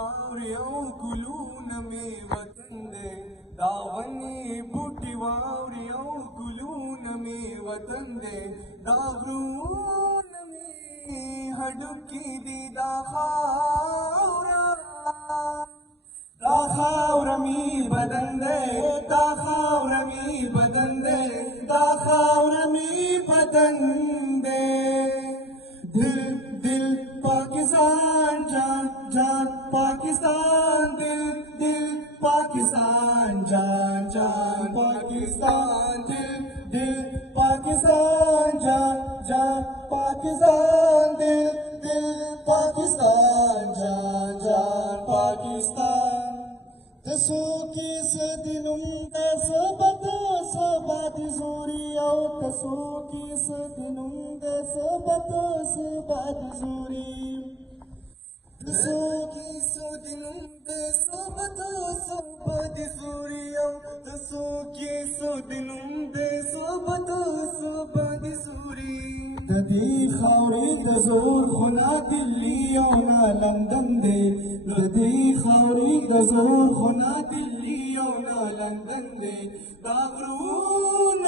واوري او ګلونه مې وطن دی دا ونې بوټي واوري او ګلونه مې وطن دی دا غرونه مې هډوکي دي دا خاوره مې بدن دی دا خاوره مې بدن دی دا خاوره مې بدن دی दिल दिल पाकिस्तान जान जान पाकिस्तान दिल दिल पाकिस्तान जान जान पाकिस्तान दिल दिल पाकिस्तान जान जान पाकिस्तान दिल दिल पाकिस्तान जान जान पाकिस्तान तसो किस दिनुम तसबत सबत सूरिया तसो किस दिनुम तसबत सबत सूरी तसो किस दिनुम तसबत सबत सूरिया तसो किस दिनुम तसबत सबत सूरी ददी खावरे दजोर खुना दिल्ली और ना लंदन दे ददी खावरे दजोर खुना दिल्ली और ना लंदन दे दागरून